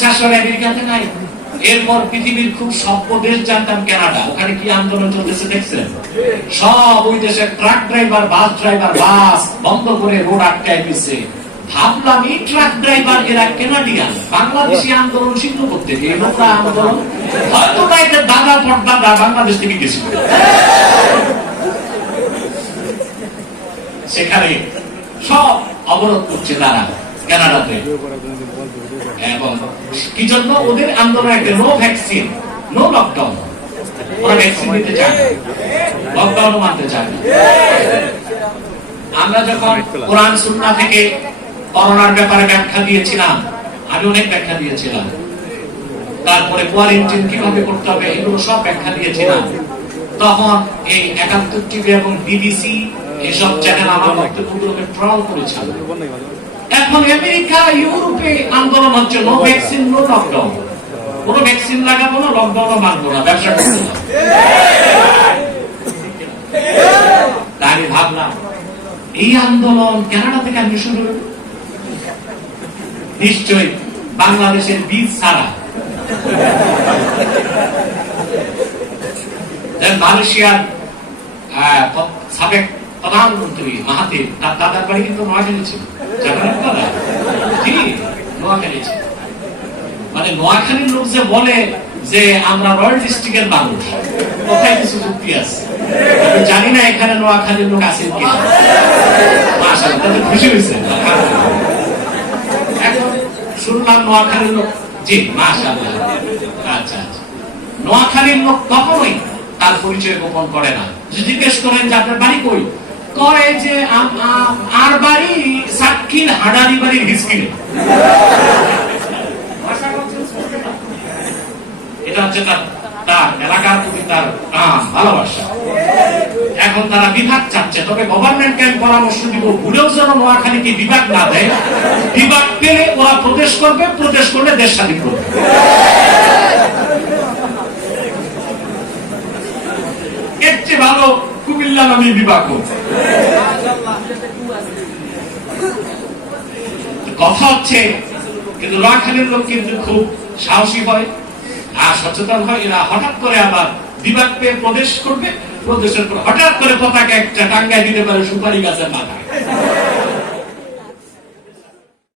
শাসন আমেরিকাতে নাই। এরপর পৃথিবীর খুব সভ্য দেশ জানতাম ওখানে কি আন্দোলন চলতেছে সব ওই দেশের truck driver, bus driver, bus বন্ধ করে রোড আটকায় দিচ্ছে ভাবলাম, এই ট্রাক ড্রাইভার এরা কেনাডিয়ান, বাংলাদেশি আন্দোলন সিদ্ধ করতে। নোংরা আন্দোলন হয়তো না দাদা পর্দাদা বাংলাদেশ থেকে গেছিল। সেখানে সব অবরোধ করছে তারা। এবং কি জন্য? ওদের আন্দোলন নো ভ্যাকসিন নো লকডাউন ওরা ভ্যাকসিন দিতে চায় লকডাউন মানতে চায় না। আমরা যখন কোরআন সুন্নাহ থেকে করোনার ব্যাপারে ব্যাখ্যা দিয়েছিলাম, আমি অনেক ব্যাখ্যা দিয়েছিলাম। তারপরে কোয়ারেন্টাইন কীভাবে করতে হবে, এগুলো সব ব্যাখ্যা দিয়েছিলাম। তখন এই একাত্তর টিভি এবং বিবিসি, এসব চ্যানেল আমার বক্তব্যগুলোকে ট্রল করেছিল। এখন আমেরিকা ইউরোপে আন্দোলন হচ্ছে নো ভ্যাকসিন নো লকডাউন কোনো ভ্যাকসিন লাগাবো না লকডাউনও মানবো না ব্যবসা করব না। আমি ভাবলাম এই আন্দোলন কানাডা থেকে আমি শুরু হলো। নিশ্চয়ই বাংলাদেশের বীজ ছাড়া। মালয়েশিয়ার আহ, প- সাবেক প্রধানমন্ত্রী মাহাতির তার দাদার বাড়ি কিন্তু নোয়াখালী ছিল। নোয়াখালী ছিল। মানে নোয়াখালীর লোক যে বলে যে আমরা রয়্যাল ডিস্ট্রিক্টের মানুষ, কোথায় কিছু যুক্তি আছে? আমি জানি না এখানে নোয়াখালীর লোক আছেন কি মাশাআল্লাহ খুশি হয়েছে শুনলাম নোয়াখালীর লোক, জি, মাশাআল্লাহ। আচ্ছা আচ্ছা। নোয়াখালীর লোক কখনোই তার পরিচয় গোপন করে না। জিজ্ঞেস করেন যে আপনার বাড়ি কই? কয় যে আর বাড়ি সাক্ষীর হাডারি বাড়ির হিসকিলে এটা হচ্ছে তার তার এলাকার প্রতি তার টান ভালোবাসা। এখন তারা বিভাগ চাচ্ছে, তবে গভর্নমেন্টকে আমি পরামর্শ দিব, ভুলেও যেন নোয়াখালীকে বিভাগ না দেয়। বিভাগ পেলে ওরা প্রদেশ করবে, প্রদেশ করলে দেশ স্বাধীন করবে এর চেয়ে ভালো কুমিল্লা বিবাহ হোক। কথা হচ্ছে, কিন্তু নোয়াখালীর লোক কিন্তু খুব সাহসী হয় আর সচেতন হয়। এরা হঠাৎ করে আবার বিভাগ পেয়ে প্রদেশ করবে। প্রদেশের পর হঠাৎ করে পতাকা একটা টাঙ্গায় দিতে পারে সুপারি গাছের মাথায়।